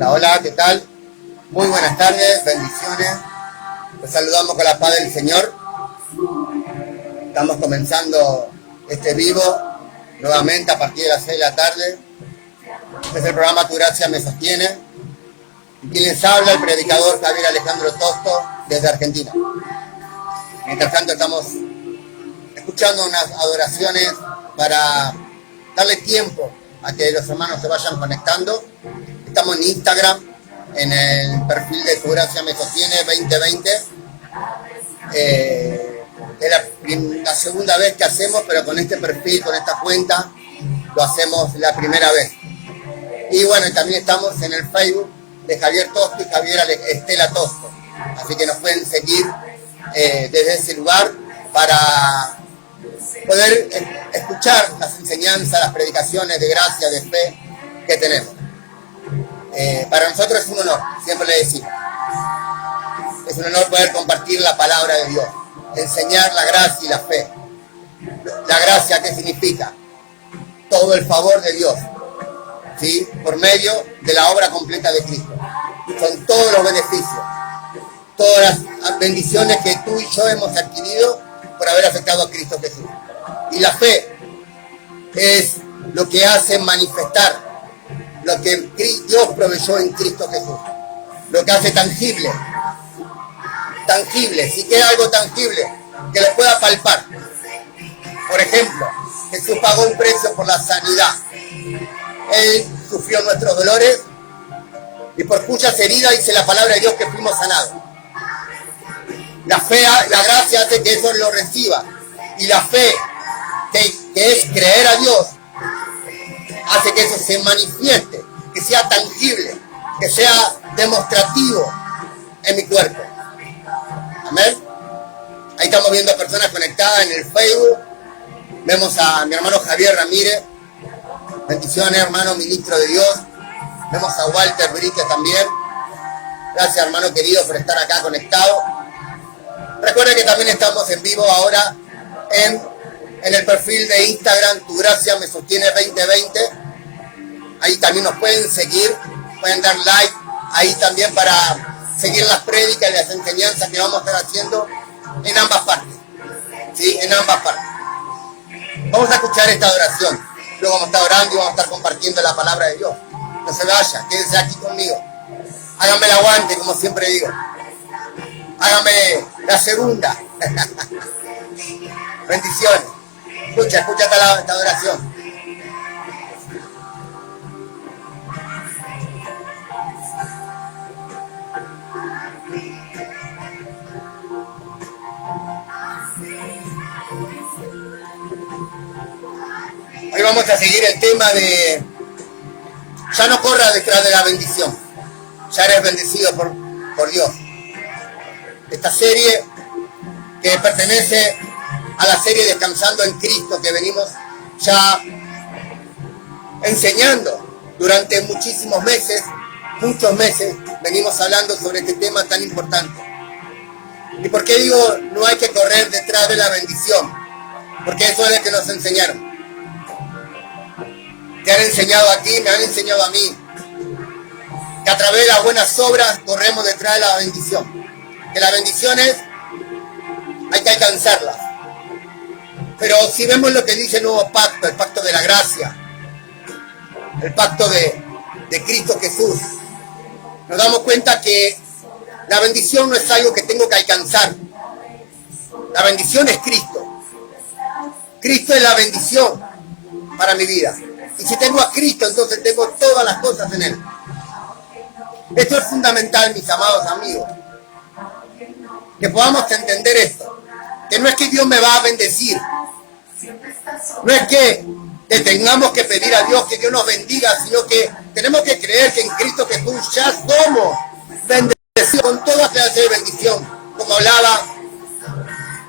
Hola, hola, ¿qué tal? Muy buenas tardes, bendiciones. Los saludamos con la paz del Señor. Estamos comenzando este vivo nuevamente a partir de las 6 de la tarde. Este es el programa Tu Gracia Me Sostiene. Y quien les habla, el predicador Javier Alejandro Tosto, desde Argentina. Mientras tanto estamos escuchando unas adoraciones para darle tiempo a que los hermanos se vayan conectando. Estamos en Instagram, en el perfil de Tu Gracia Me Sostiene 2020. Es la segunda vez que hacemos, pero con este perfil, con esta cuenta, lo hacemos la primera vez. Y bueno, también estamos en el Facebook de Javier Tosto y Javier Estela Tosto. Así que nos pueden seguir desde ese lugar para poder escuchar las enseñanzas, las predicaciones de gracia, de fe que tenemos. Para nosotros es un honor, siempre le decimos. Es un honor poder compartir la palabra de Dios, enseñar la gracia y la fe. La gracia, ¿qué significa? Todo el favor de Dios, ¿sí? Por medio de la obra completa de Cristo. Son todos los beneficios, todas las bendiciones que tú y yo hemos adquirido por haber aceptado a Cristo Jesús. Y la fe es lo que hace manifestar lo que Dios proveyó en Cristo Jesús. Lo que hace tangible. Tangible, si queda algo tangible que lo pueda palpar. Por ejemplo, Jesús pagó un precio por la sanidad. Él sufrió nuestros dolores y por cuyas heridas dice la palabra de Dios que fuimos sanados. La fe, la gracia hace que eso lo reciba. Y la fe, que es creer a Dios, hace que eso se manifieste, que sea tangible, que sea demostrativo en mi cuerpo. Amén. Ahí estamos viendo personas conectadas en el Facebook. Vemos a mi hermano Javier Ramírez. Bendiciones, hermano ministro de Dios. Vemos a Walter Brique también. Gracias, hermano querido, por estar acá conectado. Recuerden que también estamos en vivo ahora en el perfil de Instagram, Tu Gracia Me Sostiene 2020. Ahí también nos pueden seguir, pueden dar like ahí también para seguir las prédicas y las enseñanzas que vamos a estar haciendo en ambas partes. ¿Sí? En ambas partes. Vamos a escuchar esta adoración. Luego vamos a estar orando y vamos a estar compartiendo la palabra de Dios. No se vaya, quédense aquí conmigo. Háganme el aguante, como siempre digo. Háganme la segunda. Bendiciones. Escucha esta adoración. Hoy vamos a seguir el tema de ya no corras detrás de la bendición. Ya eres bendecido por Dios. Esta serie que pertenece a la serie Descansando en Cristo, que venimos ya enseñando durante muchísimos meses, muchos meses, venimos hablando sobre este tema tan importante. ¿Y por qué digo no hay que correr detrás de la bendición? Porque eso es lo que nos enseñaron. Te han enseñado a ti, me han enseñado a mí, que a través de las buenas obras corremos detrás de la bendición. Que las bendiciones hay que alcanzarlas. Pero si vemos lo que dice el nuevo pacto, el pacto de la gracia, el pacto de Cristo Jesús, nos damos cuenta que la bendición no es algo que tengo que alcanzar. La bendición es Cristo. Cristo es la bendición para mi vida. Y si tengo a Cristo, entonces tengo todas las cosas en Él. Esto es fundamental, mis amados amigos. Que podamos entender esto. Que no es que Dios me va a bendecir. No es que le tengamos que pedir a Dios que Dios nos bendiga, sino que tenemos que creer que en Cristo Jesús ya somos bendecidos con toda clase de bendición, como hablaba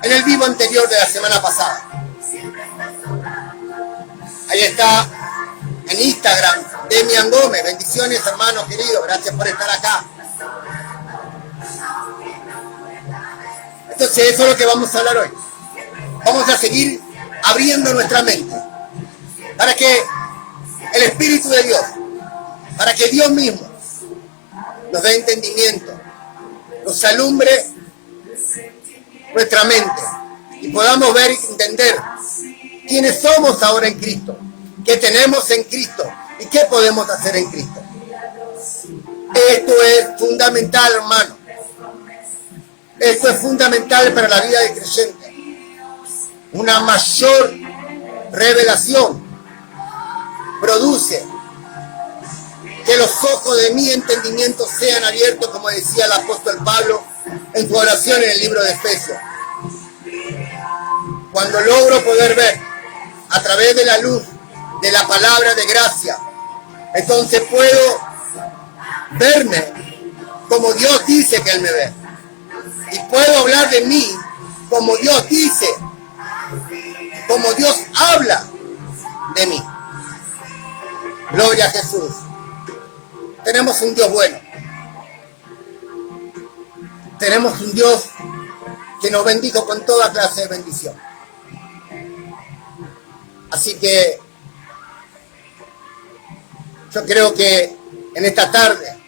en el vivo anterior de la semana pasada. Ahí está en Instagram, Demian Gómez. Bendiciones, hermanos queridos, gracias por estar acá. Entonces eso es lo que vamos a hablar hoy. Vamos a seguir abriendo nuestra mente para que el Espíritu de Dios, para que Dios mismo nos dé entendimiento, nos alumbre nuestra mente y podamos ver y entender quiénes somos ahora en Cristo, qué tenemos en Cristo y qué podemos hacer en Cristo. Esto es fundamental, hermano. Esto es fundamental para la vida del creyente. Una mayor revelación produce que los ojos de mi entendimiento sean abiertos, como decía el apóstol Pablo en su oración en el libro de Efesios. Cuando logro poder ver a través de la luz de la palabra de gracia, entonces puedo verme como Dios dice que Él me ve. Y puedo hablar de mí como Dios dice, como Dios habla de mí. Gloria a Jesús. Tenemos un Dios bueno. Tenemos un Dios que nos bendijo con toda clase de bendición. Así que yo creo que en esta tarde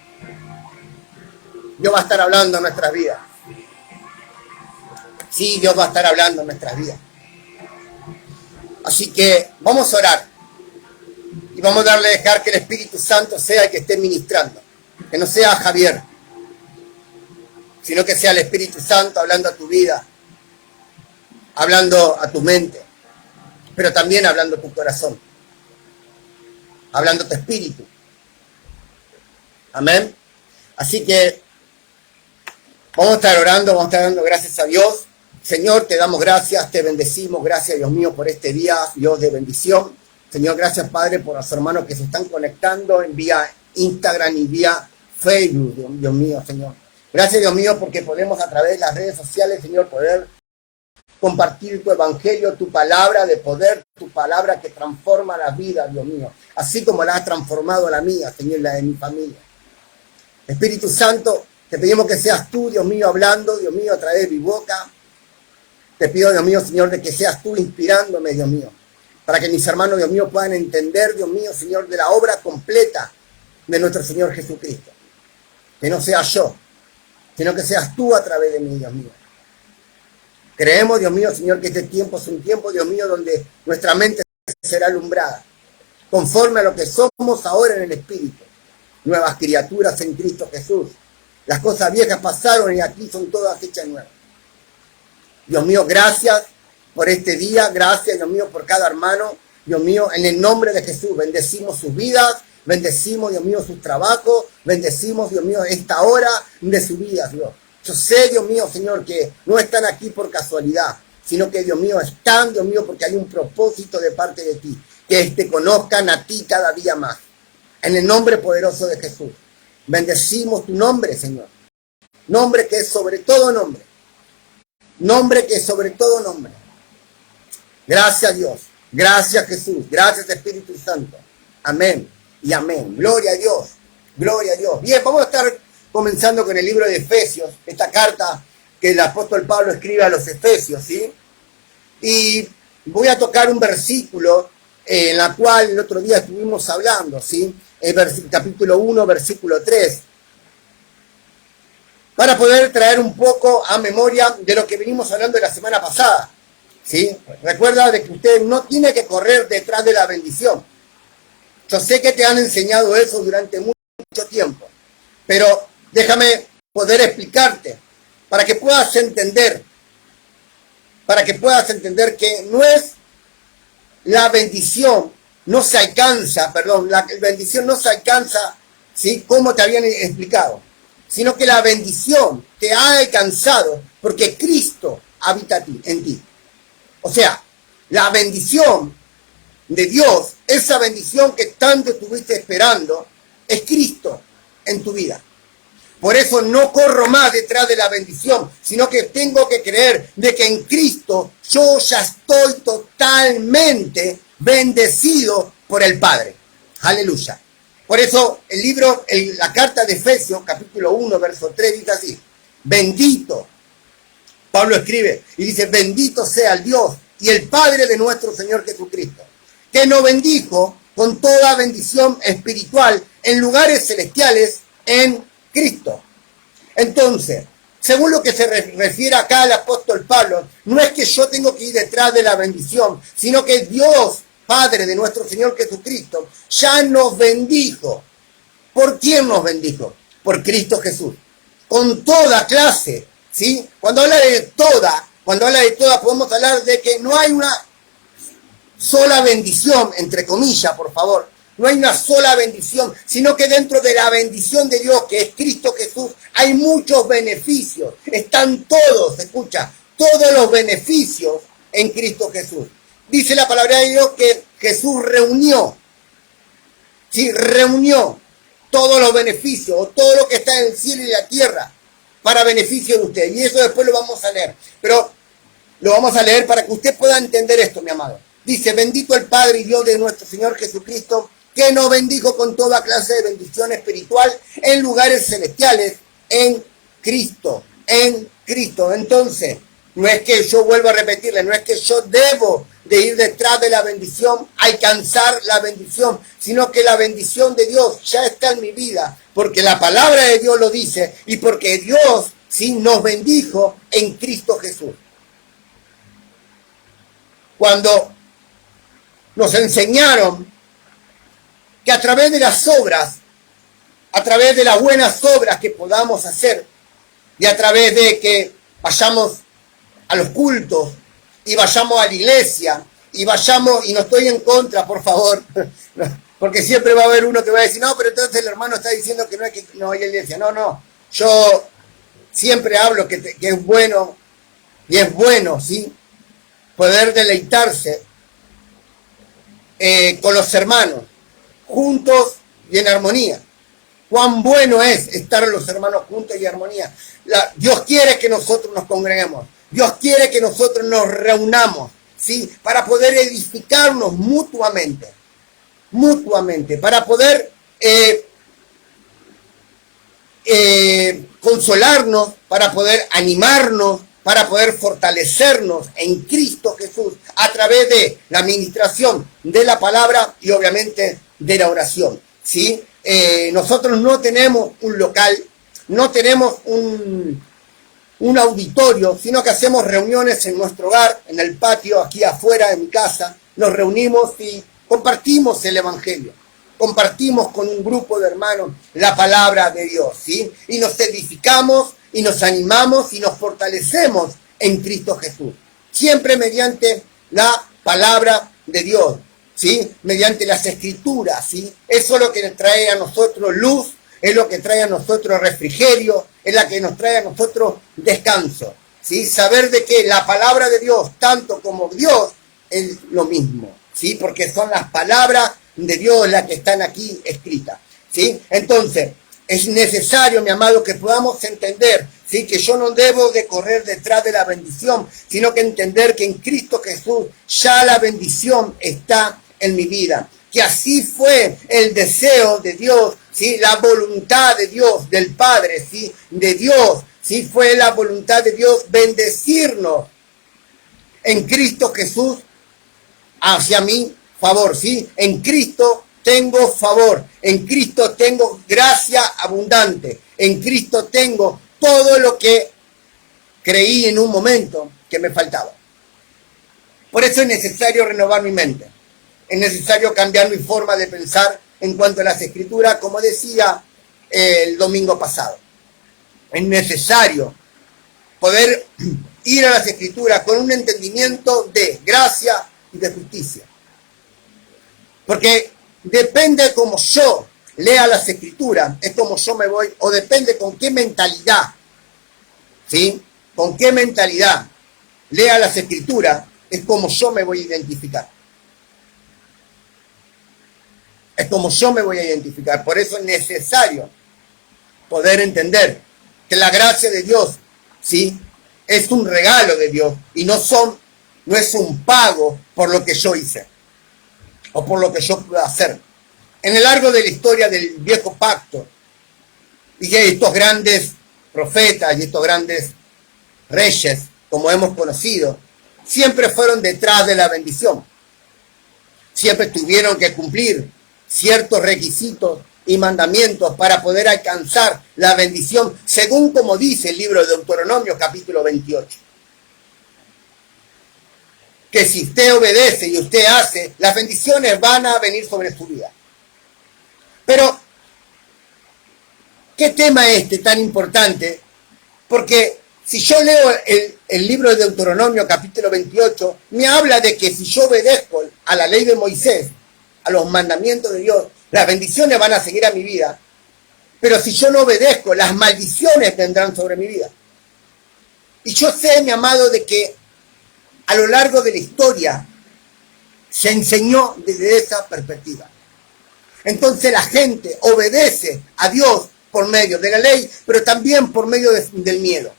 Dios va a estar hablando en nuestras vidas. Sí, Dios va a estar hablando en nuestras vidas. Así que vamos a orar. Y vamos a dejar que el Espíritu Santo sea el que esté ministrando. Que no sea Javier, sino que sea el Espíritu Santo hablando a tu vida, hablando a tu mente, pero también hablando a tu corazón, hablando a tu espíritu. Amén. Así que vamos a estar orando, vamos a estar dando gracias a Dios. Señor, te damos gracias, te bendecimos. Gracias, Dios mío, por este día, Dios de bendición. Señor, gracias, Padre, por los hermanos que se están conectando en vía Instagram y vía Facebook, Dios mío, Señor. Gracias, Dios mío, porque podemos a través de las redes sociales, Señor, poder compartir tu evangelio, tu palabra de poder, tu palabra que transforma la vida, Dios mío. Así como la has transformado la mía, Señor, la de mi familia. Espíritu Santo, te pedimos que seas tú, Dios mío, hablando, Dios mío, a través de mi boca. Te pido, Dios mío, Señor, de que seas tú inspirándome, Dios mío, para que mis hermanos, Dios mío, puedan entender, Dios mío, Señor, de la obra completa de nuestro Señor Jesucristo. Que no sea yo, sino que seas tú a través de mí, Dios mío. Creemos, Dios mío, Señor, que este tiempo es un tiempo, Dios mío, donde nuestra mente será alumbrada, conforme a lo que somos ahora en el Espíritu. Nuevas criaturas en Cristo Jesús. Las cosas viejas pasaron y aquí son todas hechas nuevas. Dios mío, gracias por este día, gracias, Dios mío, por cada hermano. Dios mío, en el nombre de Jesús, bendecimos sus vidas, bendecimos, Dios mío, sus trabajos, bendecimos, Dios mío, esta hora de sus vidas, Dios. Yo sé, Dios mío, Señor, que no están aquí por casualidad, sino que, Dios mío, están, Dios mío, porque hay un propósito de parte de ti, que te conozcan a ti cada día más. En el nombre poderoso de Jesús, bendecimos tu nombre, Señor. Nombre que es sobre todo nombre. Nombre que es sobre todo nombre. Gracias, Dios. Gracias, Jesús. Gracias, Espíritu Santo. Amén y amén. Gloria a Dios. Gloria a Dios. Bien, vamos a estar comenzando con el libro de Efesios, esta carta que el apóstol Pablo escribe a los Efesios, ¿sí? Y voy a tocar un versículo en la cual el otro día estuvimos hablando, ¿sí? El capítulo 1, versículo 3. Para poder traer un poco a memoria de lo que venimos hablando la semana pasada, ¿sí? Recuerda de que usted no tiene que correr detrás de la bendición. Yo sé que te han enseñado eso durante mucho tiempo, pero déjame poder explicarte para que puedas entender que no es la bendición, no se alcanza, la bendición no se alcanza, ¿sí? Como te habían explicado, sino que la bendición te ha alcanzado porque Cristo habita en ti. O sea, la bendición de Dios, esa bendición que tanto estuviste esperando, es Cristo en tu vida. Por eso no corro más detrás de la bendición, sino que tengo que creer de que en Cristo yo ya estoy totalmente bendecido por el Padre. Aleluya. Por eso el libro, la carta de Efesios, capítulo 1, verso 3, dice así: bendito, Pablo escribe y dice, bendito sea el Dios y el Padre de nuestro Señor Jesucristo, que nos bendijo con toda bendición espiritual en lugares celestiales en Cristo. Entonces, según lo que se refiere acá el apóstol Pablo, no es que yo tengo que ir detrás de la bendición, sino que Dios, Padre de nuestro Señor Jesucristo, ya nos bendijo. ¿Por quién nos bendijo? Por Cristo Jesús. Con toda clase, ¿sí? Cuando habla de toda, podemos hablar de que no hay una sola bendición, entre comillas, por favor. No hay una sola bendición, sino que dentro de la bendición de Dios, que es Cristo Jesús, hay muchos beneficios. Están todos, escucha, todos los beneficios en Cristo Jesús. Dice la palabra de Dios que Jesús reunió, ¿sí? Reunió todos los beneficios, o todo lo que está en el cielo y la tierra, para beneficio de usted. Y eso después lo vamos a leer. Pero lo vamos a leer para que usted pueda entender esto, mi amado. Dice, bendito el Padre y Dios de nuestro Señor Jesucristo, que nos bendijo con toda clase de bendición espiritual en lugares celestiales, en Cristo, en Cristo. Entonces, no es que yo vuelvo a repetirle, no es que yo debo de ir detrás de la bendición, alcanzar la bendición, sino que la bendición de Dios ya está en mi vida, porque la palabra de Dios lo dice y porque Dios sí nos bendijo en Cristo Jesús. Cuando nos enseñaron que a través de las obras, a través de las buenas obras que podamos hacer, y a través de que vayamos a los cultos, y vayamos a la iglesia, y vayamos, y no estoy en contra, por favor, porque siempre va a haber uno que va a decir, no, pero entonces el hermano está diciendo que no hay que no hay iglesia. No, yo siempre hablo que es bueno, y es bueno, ¿sí? Poder deleitarse con los hermanos, juntos y en armonía. Cuán bueno es estar los hermanos juntos y en armonía. Dios quiere que nosotros nos congreguemos. Dios quiere que nosotros nos reunamos, ¿sí? Para poder edificarnos mutuamente, para poder consolarnos, para poder animarnos, para poder fortalecernos en Cristo Jesús a través de la administración de la palabra y obviamente de la oración, ¿sí? Nosotros no tenemos un local, no tenemos un auditorio, sino que hacemos reuniones en nuestro hogar, en el patio, aquí afuera de mi casa. Nos reunimos y compartimos el Evangelio. Compartimos con un grupo de hermanos la palabra de Dios, ¿sí? Y nos edificamos y nos animamos y nos fortalecemos en Cristo Jesús. Siempre mediante la palabra de Dios, ¿sí? Mediante las escrituras, ¿sí? Eso es lo que nos trae a nosotros luz, es lo que trae a nosotros refrigerio, es la que nos trae a nosotros descanso, ¿sí? Saber de que la palabra de Dios, tanto como Dios, es lo mismo, ¿sí? Porque son las palabras de Dios las que están aquí escritas, ¿sí? Entonces, es necesario, mi amado, que podamos entender, ¿sí? Que yo no debo de correr detrás de la bendición, sino que entender que en Cristo Jesús ya la bendición está en mi vida. Que así fue el deseo de Dios, ¿sí? La voluntad de Dios, del Padre, ¿sí? De Dios, ¿sí? Fue la voluntad de Dios bendecirnos en Cristo Jesús hacia mi favor, ¿sí? En Cristo tengo favor, en Cristo tengo gracia abundante, en Cristo tengo todo lo que creí en un momento que me faltaba. Por eso es necesario renovar mi mente, es necesario cambiar mi forma de pensar en cuanto a las Escrituras, como decía el domingo pasado. Es necesario poder ir a las Escrituras con un entendimiento de gracia y de justicia. Porque depende cómo yo lea las Escrituras, es como yo me voy, o depende con qué mentalidad, ¿sí? Con qué mentalidad lea las Escrituras, es como yo me voy a identificar. Es como yo me voy a identificar. Por eso es necesario poder entender que la gracia de Dios, ¿sí? Es un regalo de Dios y no es un pago por lo que yo hice o por lo que yo pueda hacer. En el largo de la historia del viejo pacto, y estos grandes profetas y estos grandes reyes, como hemos conocido, siempre fueron detrás de la bendición. Siempre tuvieron que cumplir ciertos requisitos y mandamientos para poder alcanzar la bendición, según como dice el libro de Deuteronomio capítulo 28. Que si usted obedece y usted hace, las bendiciones van a venir sobre su vida. Pero, ¿qué tema es este tan importante? Porque si yo leo el libro de Deuteronomio capítulo 28, me habla de que si yo obedezco a la ley de Moisés, a los mandamientos de Dios, las bendiciones van a seguir a mi vida. Pero si yo no obedezco, las maldiciones vendrán sobre mi vida. Y yo sé, mi amado, de que a lo largo de la historia se enseñó desde esa perspectiva. Entonces la gente obedece a Dios por medio de la ley, pero también por medio del miedo.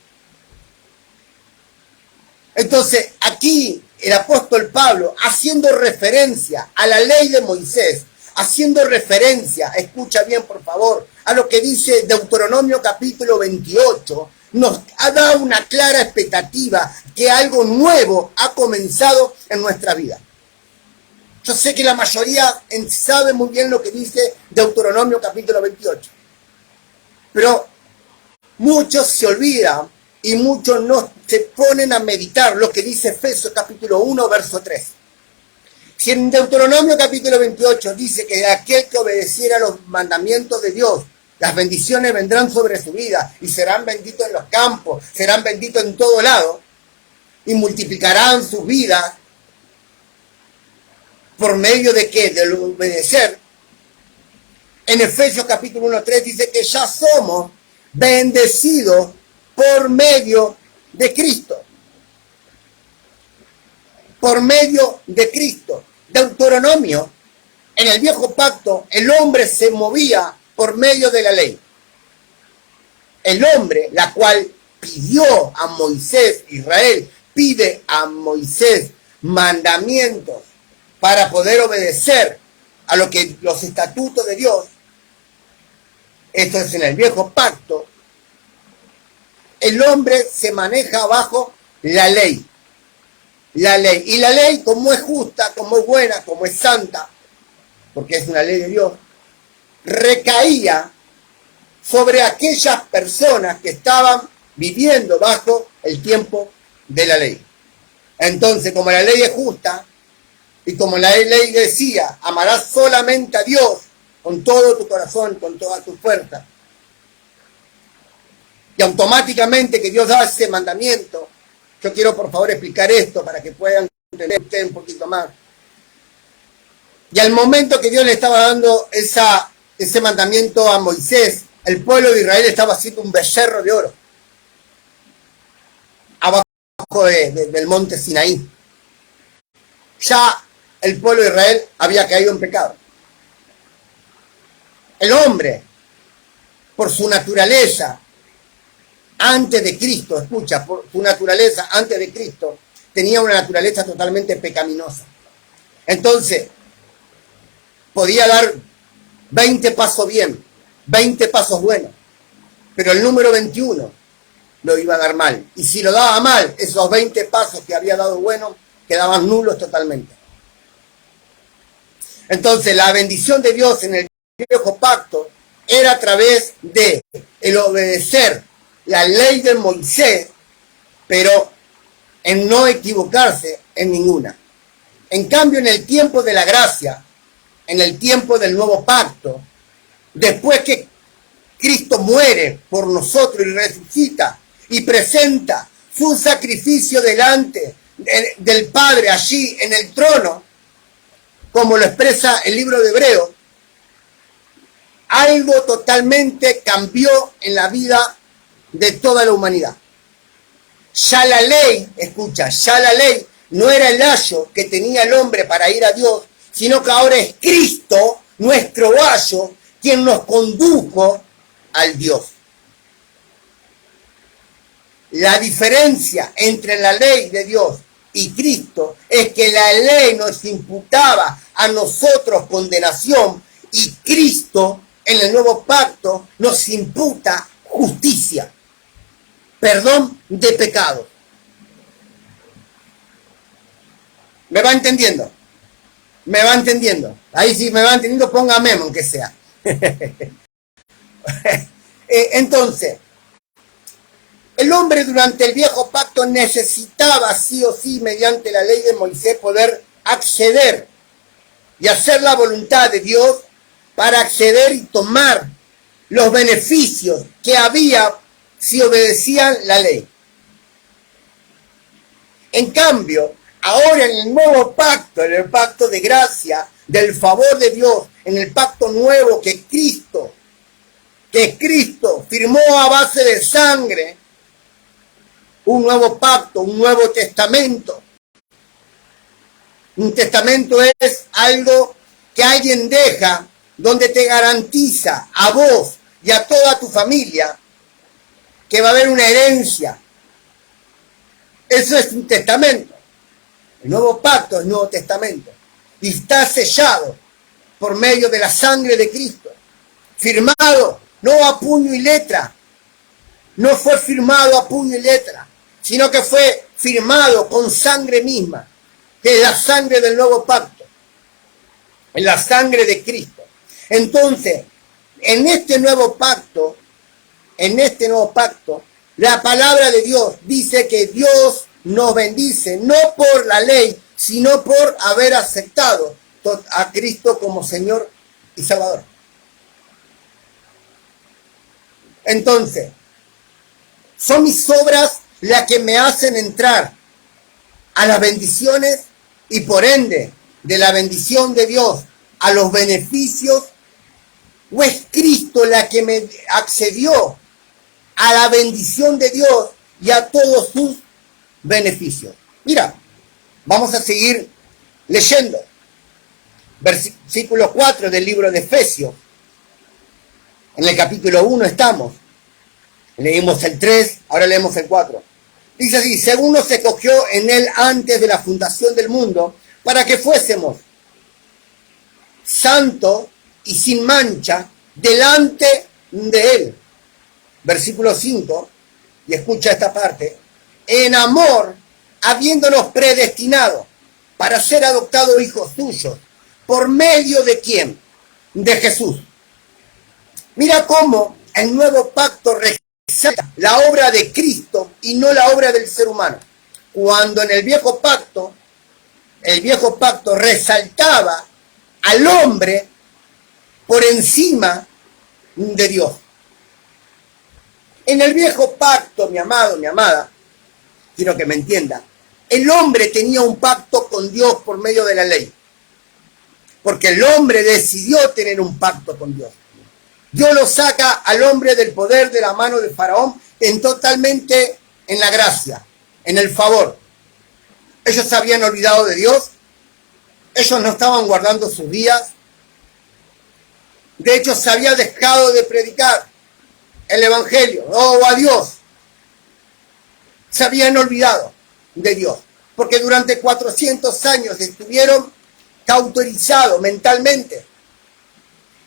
Entonces aquí el apóstol Pablo, haciendo referencia a la ley de Moisés, haciendo referencia, escucha bien por favor, a lo que dice Deuteronomio capítulo 28, nos ha dado una clara expectativa que algo nuevo ha comenzado en nuestra vida. Yo sé que la mayoría sabe muy bien lo que dice Deuteronomio capítulo 28, pero muchos se olvidan y muchos no se ponen a meditar lo que dice Efesios capítulo 1, verso 3. Si en Deuteronomio capítulo 28 dice que aquel que obedeciera los mandamientos de Dios, las bendiciones vendrán sobre su vida y serán benditos en los campos, serán benditos en todo lado y multiplicarán sus vidas por medio de ¿qué? De obedecer. En Efesios capítulo 1, 3 dice que ya somos bendecidos por medio de Cristo. Por medio de Cristo. Deuteronomio, en el viejo pacto, el hombre se movía por medio de la ley. El hombre, la cual pidió a Moisés, Israel, pide a Moisés mandamientos para poder obedecer a lo que los estatutos de Dios. Esto es en el viejo pacto. El hombre se maneja bajo la ley. La ley. Y la ley, como es justa, como es buena, como es santa, porque es una ley de Dios, recaía sobre aquellas personas que estaban viviendo bajo el tiempo de la ley. Entonces, como la ley es justa, y como la ley decía, amarás solamente a Dios con todo tu corazón, con toda tu fuerza. Y automáticamente que Dios da ese mandamiento, yo quiero por favor explicar esto para que puedan entender ustedes un poquito más. Y al momento que Dios le estaba dando ese mandamiento a Moisés, el pueblo de Israel estaba haciendo un becerro de oro abajo del monte Sinaí. Ya el pueblo de Israel había caído en pecado. El hombre, por su naturaleza, antes de Cristo, escucha, por su naturaleza antes de Cristo, tenía una naturaleza totalmente pecaminosa. Entonces, podía dar 20 pasos bien, 20 pasos buenos, pero el número 21 lo iba a dar mal. Y si lo daba mal, esos 20 pasos que había dado bueno quedaban nulos totalmente. Entonces, la bendición de Dios en el viejo pacto era a través de el obedecer la ley de Moisés, pero en no equivocarse en ninguna. En cambio, en el tiempo de la gracia, en el tiempo del nuevo pacto, después que Cristo muere por nosotros y resucita y presenta su sacrificio delante del Padre allí en el trono, como lo expresa el libro de Hebreos, algo totalmente cambió en la vida de toda la humanidad. Ya la ley, escucha, ya la ley no era el ayo que tenía el hombre para ir a Dios, sino que ahora es Cristo, nuestro ayo, quien nos condujo al Dios. La diferencia entre la ley de Dios y Cristo es que la ley nos imputaba a nosotros condenación y Cristo en el nuevo pacto nos imputa justicia, perdón de pecado. ¿Me va entendiendo? ¿Me va entendiendo? Ahí sí me va entendiendo, ponga amén aunque sea. Entonces, el hombre durante el viejo pacto necesitaba sí o sí, mediante la ley de Moisés, poder acceder y hacer la voluntad de Dios para acceder y tomar los beneficios que había si obedecían la ley. En cambio, ahora en el nuevo pacto, en el pacto de gracia, del favor de Dios, en el pacto nuevo que Cristo firmó a base de sangre, un nuevo pacto, un nuevo testamento. Un testamento es algo que alguien deja donde te garantiza a vos y a toda tu familia que va a haber una herencia. Eso es un testamento. El nuevo pacto es el nuevo testamento. Y está sellado por medio de la sangre de Cristo. Firmado, no a puño y letra. No fue firmado a puño y letra, sino que fue firmado con sangre misma, que es la sangre del nuevo pacto, en la sangre de Cristo. Entonces, en este nuevo pacto, la palabra de Dios dice que Dios nos bendice, no por la ley, sino por haber aceptado a Cristo como Señor y Salvador. Entonces, son mis obras las que me hacen entrar a las bendiciones y por ende de la bendición de Dios a los beneficios, o es Cristo la que me accedió a la bendición de Dios y a todos sus beneficios. Mira, vamos a seguir leyendo. Versículo 4 del libro de Efesios. En el capítulo 1 estamos. Leímos el 3, ahora leemos el 4. Dice así: según nos escogió en él antes de la fundación del mundo, para que fuésemos santos y sin mancha delante de él. Versículo 5, y escucha esta parte: en amor, habiéndonos predestinado para ser adoptados hijos suyos, ¿por medio de quién? De Jesús. Mira cómo el nuevo pacto resalta la obra de Cristo y no la obra del ser humano. Cuando en el viejo pacto resaltaba al hombre por encima de Dios. En el viejo pacto, mi amado, mi amada, quiero que me entienda, el hombre tenía un pacto con Dios por medio de la ley. Porque el hombre decidió tener un pacto con Dios. Dios lo saca al hombre del poder de la mano de Faraón totalmente en la gracia, en el favor. Ellos se habían olvidado de Dios. Ellos no estaban guardando sus días. De hecho, se había dejado de predicar el evangelio, a Dios. Se habían olvidado de Dios, porque durante 400 años estuvieron cauterizados mentalmente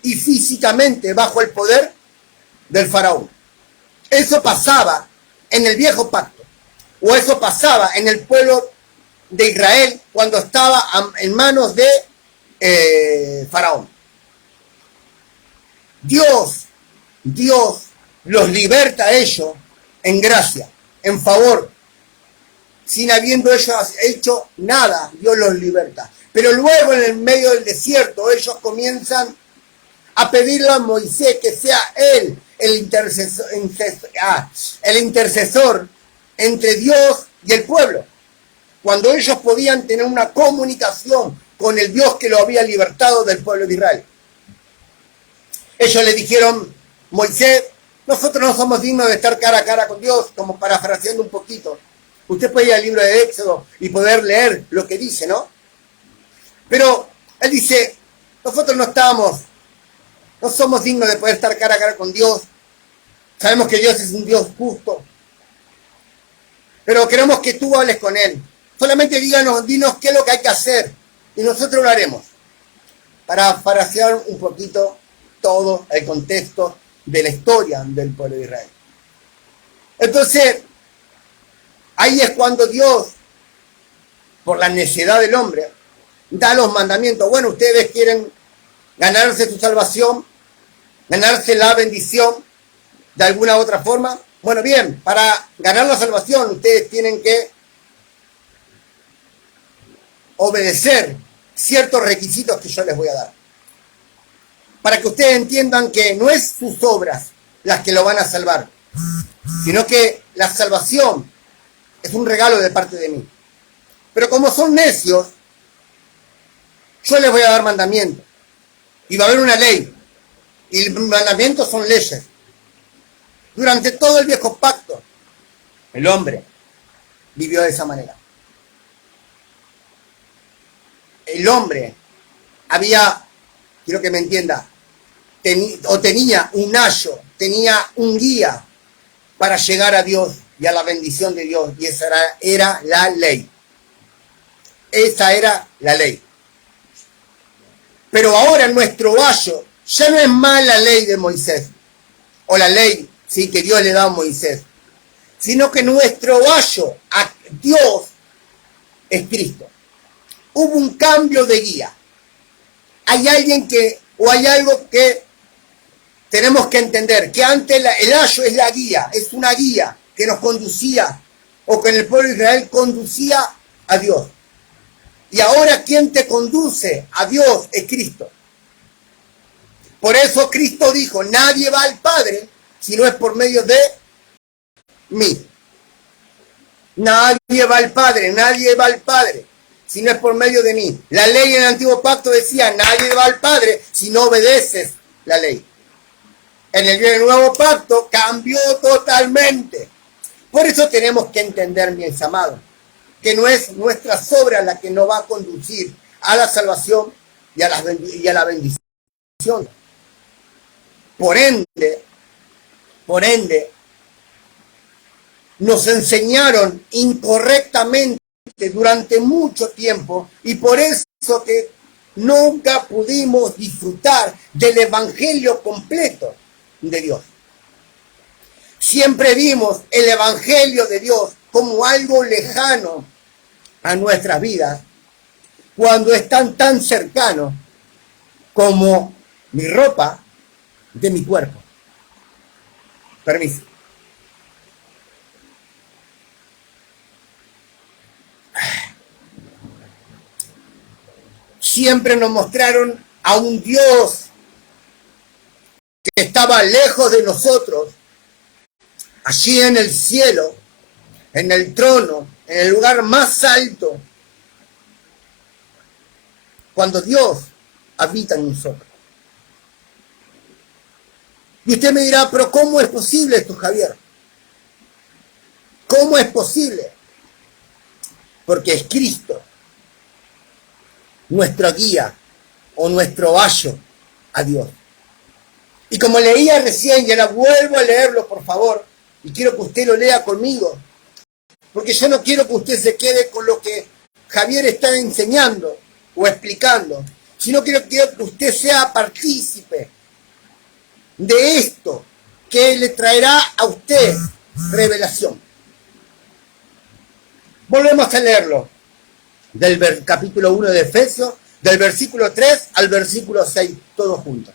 y físicamente bajo el poder del faraón. Eso pasaba en el viejo pacto, o eso pasaba en el pueblo de Israel cuando estaba en manos de faraón. Dios los liberta a ellos en gracia, en favor, sin habiendo ellos hecho nada. Dios los liberta. Pero luego en el medio del desierto ellos comienzan a pedirle a Moisés que sea él el intercesor entre Dios y el pueblo, cuando ellos podían tener una comunicación con el Dios que lo había libertado del pueblo de Israel. Ellos le dijeron: Moisés, nosotros no somos dignos de estar cara a cara con Dios, como parafraseando un poquito. Usted puede ir al libro de Éxodo y poder leer lo que dice, ¿no? Pero él dice: nosotros no somos dignos de poder estar cara a cara con Dios. Sabemos que Dios es un Dios justo, pero queremos que tú hables con Él. Solamente dinos qué es lo que hay que hacer y nosotros lo haremos. Para parafrasear un poquito todo el contexto de la historia del pueblo de Israel. Entonces, ahí es cuando Dios, por la necedad del hombre, da los mandamientos. Bueno, ustedes quieren ganarse su salvación, ganarse la bendición de alguna u otra forma. Bueno, bien, para ganar la salvación ustedes tienen que obedecer ciertos requisitos que yo les voy a dar. Para que ustedes entiendan que no es sus obras las que lo van a salvar, sino que la salvación es un regalo de parte de mí. Pero como son necios, yo les voy a dar mandamientos. Y va a haber una ley. Y los mandamientos son leyes. Durante todo el viejo pacto, el hombre vivió de esa manera. El hombre había, quiero que me entienda, tenía un ayo, tenía un guía para llegar a Dios y a la bendición de Dios. Y esa era la ley. Esa era la ley. Pero ahora nuestro ayo ya no es más la ley de Moisés, o la ley, sí, que Dios le da a Moisés, sino que nuestro ayo a Dios es Cristo. Hubo un cambio de guía. Hay algo que tenemos que entender, que antes el ayo es la guía, es una guía que nos conducía, o que en el pueblo de Israel conducía a Dios. Y ahora quien te conduce a Dios es Cristo. Por eso Cristo dijo, nadie va al Padre si no es por medio de mí. Nadie va al Padre si no es por medio de mí. La ley en el antiguo pacto decía, nadie va al Padre si no obedeces la ley. En el nuevo pacto cambió totalmente. Por eso tenemos que entender, mis amados, que no es nuestra obra la que nos va a conducir a la salvación y a la bendición. Por ende, nos enseñaron incorrectamente durante mucho tiempo y por eso que nunca pudimos disfrutar del evangelio completo de Dios. Siempre vimos el evangelio de Dios como algo lejano a nuestras vidas, cuando están tan cercanos como mi ropa de mi cuerpo. Permiso. Siempre nos mostraron a un Dios que estaba lejos de nosotros, allí en el cielo, en el trono, en el lugar más alto, cuando Dios habita en nosotros. Y usted me dirá, pero ¿cómo es posible esto, Javier? ¿Cómo es posible? Porque es Cristo, nuestra guía o nuestro ayo a Dios. Y como leía recién, y ahora vuelvo a leerlo, por favor, y quiero que usted lo lea conmigo, porque yo no quiero que usted se quede con lo que Javier está enseñando o explicando, sino quiero que usted sea partícipe de esto que le traerá a usted revelación. Volvemos a leerlo, del capítulo 1 de Efesios, del versículo 3 al versículo 6, todos juntos.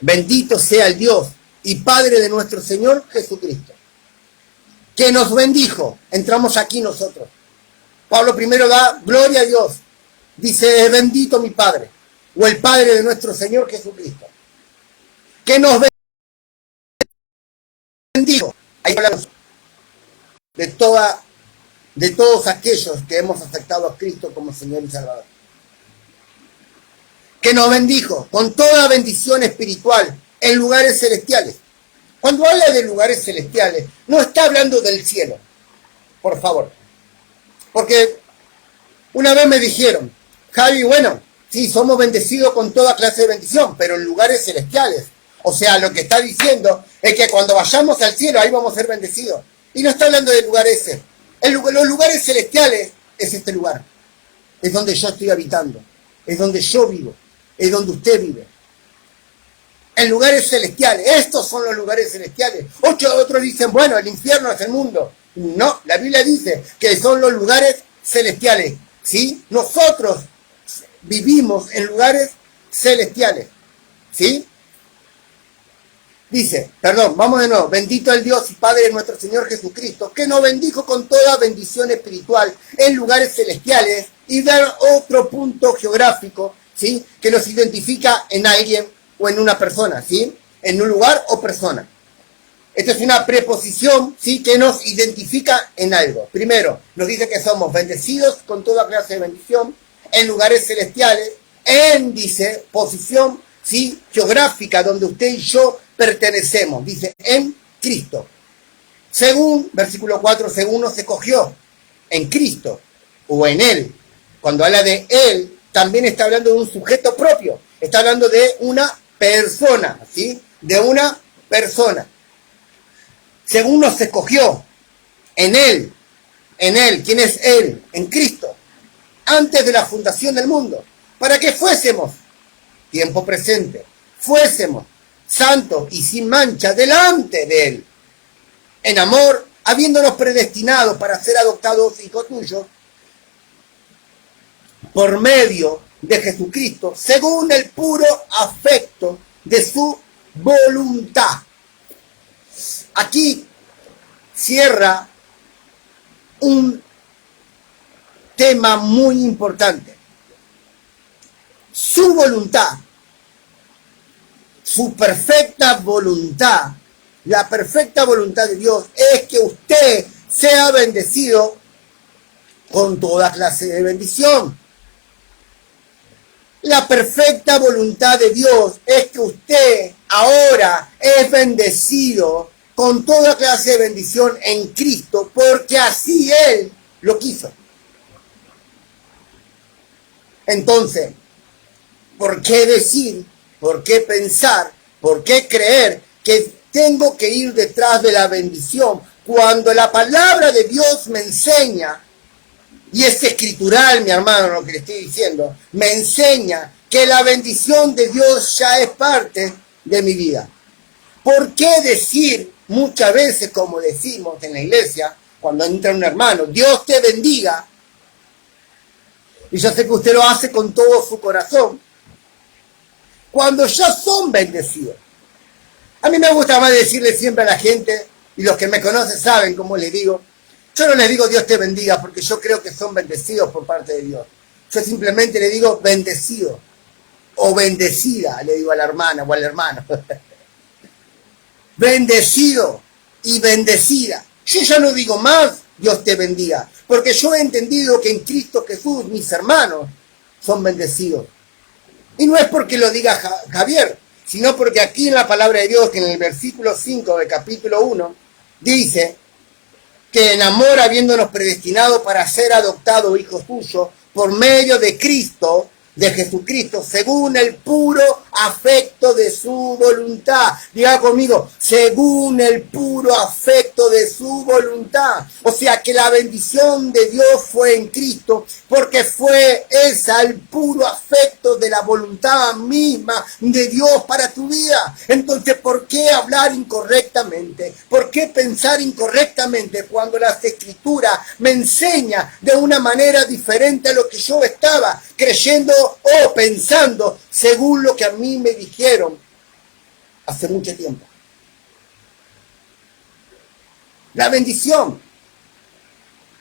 Bendito sea el Dios y Padre de nuestro Señor Jesucristo, que nos bendijo. Entramos aquí nosotros. Pablo primero da gloria a Dios. Dice, bendito mi Padre, o el Padre de nuestro Señor Jesucristo, que nos bendijo. Ahí hablamos de todos aquellos que hemos aceptado a Cristo como Señor y Salvador. Que nos bendijo con toda bendición espiritual en lugares celestiales. Cuando habla de lugares celestiales, no está hablando del cielo, por favor. Porque una vez me dijeron, Javi, bueno, sí, somos bendecidos con toda clase de bendición, pero en lugares celestiales. O sea, lo que está diciendo es que cuando vayamos al cielo, ahí vamos a ser bendecidos. Y no está hablando del lugar ese. Los lugares celestiales es este lugar. Es donde yo estoy habitando. Es donde yo vivo. Es donde usted vive. En lugares celestiales. Estos son los lugares celestiales. Otros dicen, bueno, el infierno es el mundo. No, la Biblia dice que son los lugares celestiales. ¿Sí? Nosotros vivimos en lugares celestiales. ¿Sí? Dice, perdón, vamos de nuevo. Bendito el Dios y Padre de nuestro Señor Jesucristo, que nos bendijo con toda bendición espiritual en lugares celestiales, y dar otro punto geográfico, ¿sí? Que nos identifica en alguien o en una persona, ¿sí? En un lugar o persona. Esta es una preposición, ¿sí? Que nos identifica en algo. Primero, nos dice que somos bendecidos con toda clase de bendición en lugares celestiales, en, dice, posición, ¿sí? Geográfica, donde usted y yo pertenecemos, dice, en Cristo. Según, versículo 4, según nos escogió en Cristo o en Él. Cuando habla de Él, también está hablando de un sujeto propio, está hablando de una persona, ¿sí? De una persona. Según nos escogió en Él, ¿quién es Él? En Cristo, antes de la fundación del mundo, para que fuésemos, tiempo presente, fuésemos santos y sin mancha delante de Él, en amor, habiéndonos predestinado para ser adoptados hijos tuyos, por medio de Jesucristo, según el puro afecto de su voluntad. Aquí cierra un tema muy importante. Su voluntad, su perfecta voluntad, la perfecta voluntad de Dios es que usted sea bendecido con toda clase de bendición. La perfecta voluntad de Dios es que usted ahora es bendecido con toda clase de bendición en Cristo, porque así Él lo quiso. Entonces, ¿por qué decir, por qué pensar, por qué creer que tengo que ir detrás de la bendición cuando la palabra de Dios me enseña? Y es escritural, mi hermano, lo que le estoy diciendo. Me enseña que la bendición de Dios ya es parte de mi vida. ¿Por qué decir muchas veces, como decimos en la iglesia, cuando entra un hermano, Dios te bendiga? Y yo sé que usted lo hace con todo su corazón, cuando ya son bendecidos. A mí me gusta más decirle siempre a la gente, y los que me conocen saben cómo les digo, yo no les digo Dios te bendiga porque yo creo que son bendecidos por parte de Dios. Yo simplemente le digo bendecido o bendecida, le digo a la hermana o al hermano. Bendecido y bendecida. Yo ya no digo más Dios te bendiga, porque yo he entendido que en Cristo Jesús mis hermanos son bendecidos. Y no es porque lo diga Javier, sino porque aquí en la palabra de Dios, que en el versículo 5 del capítulo 1, dice que en amor habiéndonos predestinado para ser adoptados hijos tuyos por medio de Cristo, de Jesucristo, según el puro afecto de su voluntad. Diga conmigo, según el puro afecto de su voluntad. O sea que la bendición de Dios fue en Cristo, porque fue esa el puro afecto de la voluntad misma de Dios para tu vida. Entonces, ¿por qué hablar incorrectamente? ¿Por qué pensar incorrectamente cuando las Escrituras me enseñan de una manera diferente a lo que yo estaba creyendo o pensando según lo que a mí me dijeron hace mucho tiempo? La bendición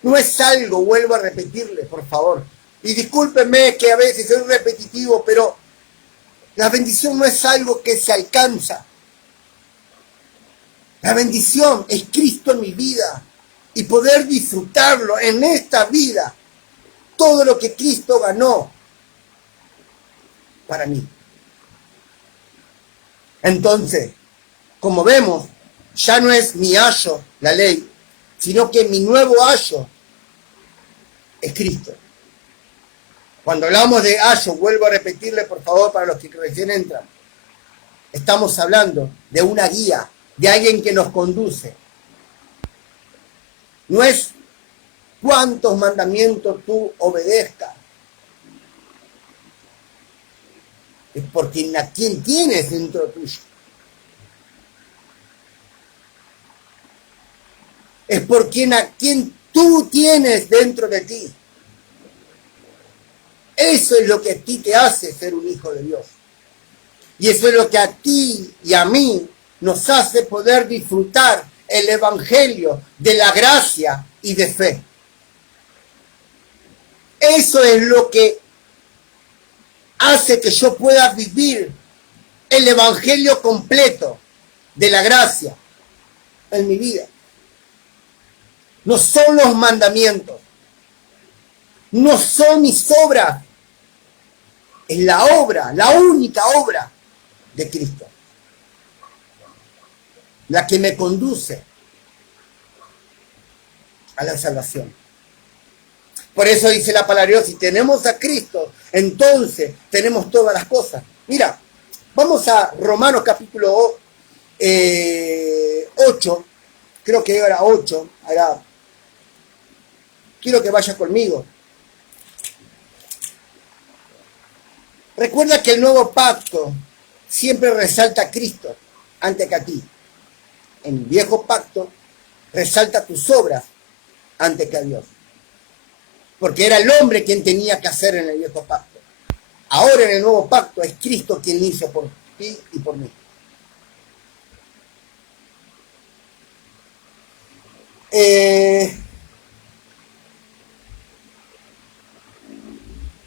no es algo, vuelvo a repetirle, por favor, y discúlpenme que a veces soy repetitivo, pero la bendición no es algo que se alcanza. La bendición es Cristo en mi vida y poder disfrutarlo en esta vida, todo lo que Cristo ganó para mí. Entonces, como vemos, ya no es mi ayo la ley, sino que mi nuevo ayo es Cristo. Cuando hablamos de ayo, vuelvo a repetirle por favor para los que recién entran, estamos hablando de una guía, de alguien que nos conduce. No es cuántos mandamientos tú obedezcas, es por a quien tienes dentro tuyo. Es por a quien tú tienes dentro de ti. Eso es lo que a ti te hace ser un hijo de Dios. Y eso es lo que a ti y a mí nos hace poder disfrutar el evangelio de la gracia y de fe. Eso es lo que hace que yo pueda vivir el evangelio completo de la gracia en mi vida. No son los mandamientos, no son mis obras, es la obra, la única obra de Cristo, la que me conduce a la salvación. Por eso dice la palabra de Dios, si tenemos a Cristo, entonces tenemos todas las cosas. Mira, vamos a Romanos capítulo 8, creo que era 8, ahora quiero que vaya conmigo. Recuerda que el nuevo pacto siempre resalta a Cristo antes que a ti. En el viejo pacto resalta tus obras antes que a Dios. Porque era el hombre quien tenía que hacer en el viejo pacto. Ahora en el nuevo pacto es Cristo quien lo hizo por ti y por mí.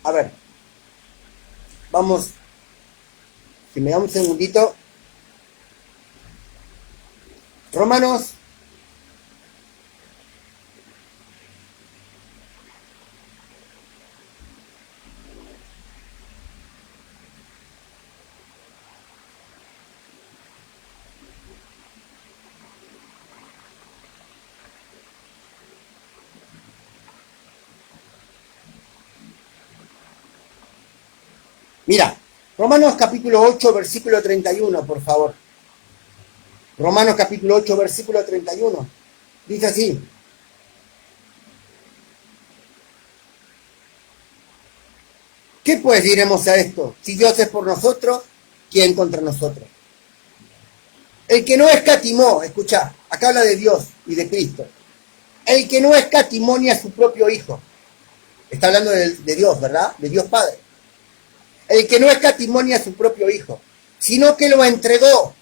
A ver, vamos, si me da un segundito. Romanos Mira, Romanos capítulo 8, versículo 31, por favor. Romanos capítulo 8, versículo 31. Dice así. ¿Qué pues diremos a esto? Si Dios es por nosotros, ¿quién contra nosotros? El que no escatimó, escucha, acá habla de Dios y de Cristo. El que no escatimó ni a su propio Hijo. Está hablando de Dios, ¿verdad? De Dios Padre. El que no escatimó ni a su propio Hijo, sino que lo entregó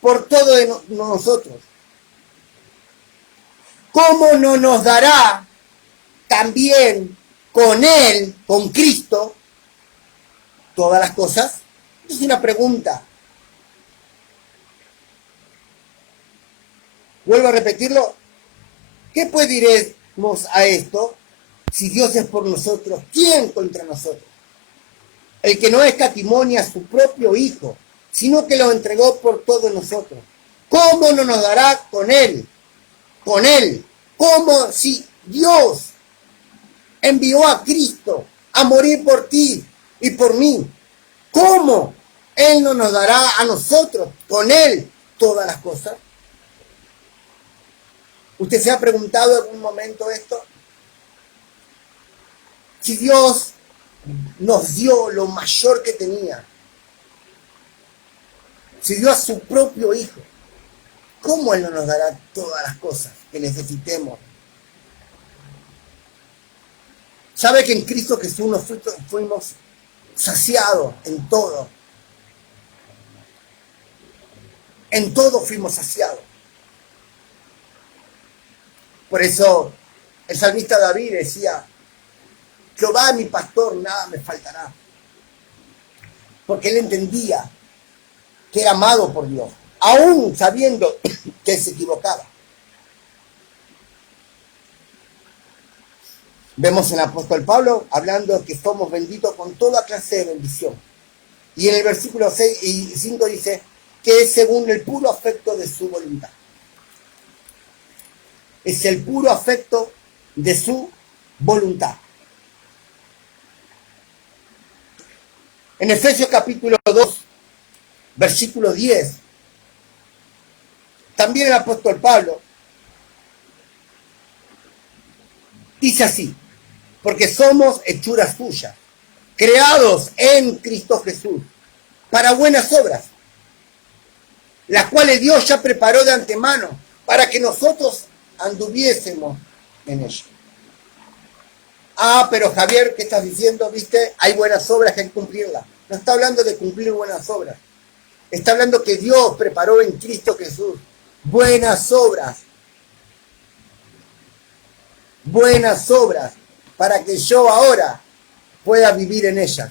por todo de nosotros. ¿Cómo no nos dará también con Él, con Cristo, todas las cosas? Es una pregunta. Vuelvo a repetirlo. ¿Qué pues diremos a esto? Si Dios es por nosotros, ¿quién contra nosotros? El que no escatimó ni a su propio Hijo, sino que lo entregó por todos nosotros. ¿Cómo no nos dará con Él? Con Él. ¿Cómo si Dios envió a Cristo a morir por ti y por mí? ¿Cómo Él no nos dará a nosotros con Él todas las cosas? ¿Usted se ha preguntado en algún momento esto? Si Dios nos dio lo mayor que tenía, si dio a su propio Hijo, ¿cómo Él no nos dará todas las cosas que necesitemos? ¿Sabe que en Cristo Jesús nos fuimos saciados en todo? En todo fuimos saciados. Por eso el salmista David decía, Jehová es mi pastor, nada me faltará. Porque él entendía que era amado por Dios, aún sabiendo que se equivocaba. Vemos en el apóstol Pablo hablando que somos benditos con toda clase de bendición. Y en el versículo 6 y 5 dice que es según el puro afecto de su voluntad. Es el puro afecto de su voluntad. En Efesios capítulo 2, versículo 10, también el apóstol Pablo dice así, porque somos hechuras suyas, creados en Cristo Jesús, para buenas obras, las cuales Dios ya preparó de antemano para que nosotros anduviésemos en ello. Ah, pero Javier, ¿qué estás diciendo? ¿Viste? Hay buenas obras que hay que cumplirlas. No está hablando de cumplir buenas obras. Está hablando que Dios preparó en Cristo Jesús buenas obras. Buenas obras para que yo ahora pueda vivir en ellas.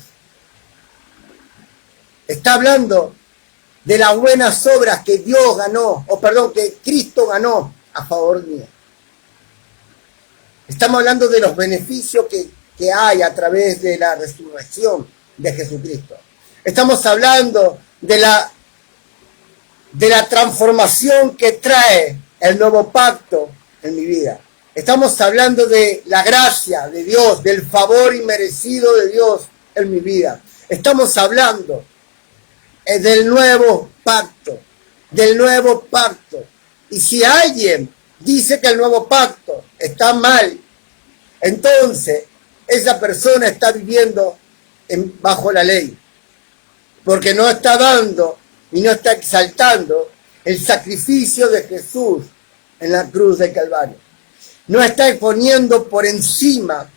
Está hablando de las buenas obras que Dios ganó, que Cristo ganó a favor mío. Estamos hablando de los beneficios que hay a través de la resurrección de Jesucristo. Estamos hablando de la transformación que trae el nuevo pacto en mi vida. Estamos hablando de la gracia de Dios, del favor inmerecido de Dios en mi vida. Estamos hablando del nuevo pacto, Y si alguien dice que el nuevo pacto está mal, entonces esa persona está viviendo bajo la ley, porque no está dando y no está exaltando el sacrificio de Jesús en la cruz del Calvario. No está poniendo por encima